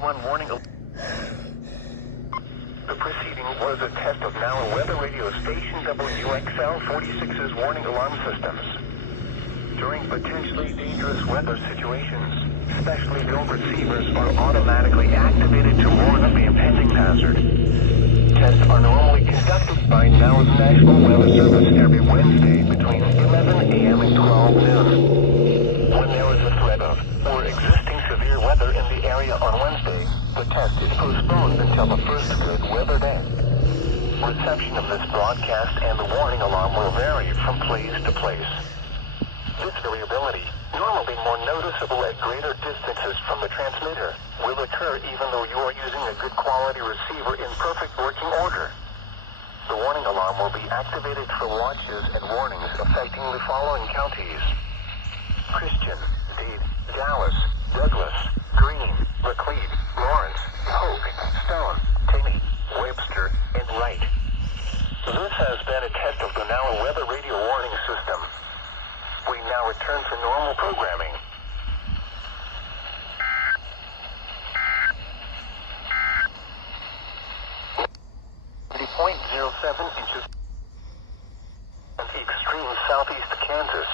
1 warning. The preceding was a test of NOAA weather radio station WXL-46's warning alarm systems. During potentially dangerous weather situations, specially built receivers are automatically activated to warn of the impending hazard. Tests are normally conducted by NOAA's National Weather Service every Wednesday between 11 a.m. and 12 noon. When there is a threat of or existing severe weather in the area on Wednesday, the test is postponed until the first good weather day. Reception of this broadcast and the warning alarm will vary from place to place. This variability, normally more noticeable at greater distances from the transmitter, will occur even though you are using a good quality receiver in perfect working order. The warning alarm will be activated for watches and warnings affecting the following counties: Christian, Dade, Dallas, Douglas, Greene, Laclede, Lawrence, Polk, Stone, Taney, Webster, and Wright. This has been a test of the NOAA Weather Radio Warning System. We now return to normal programming. 0.07 inches in extreme southeast Kansas.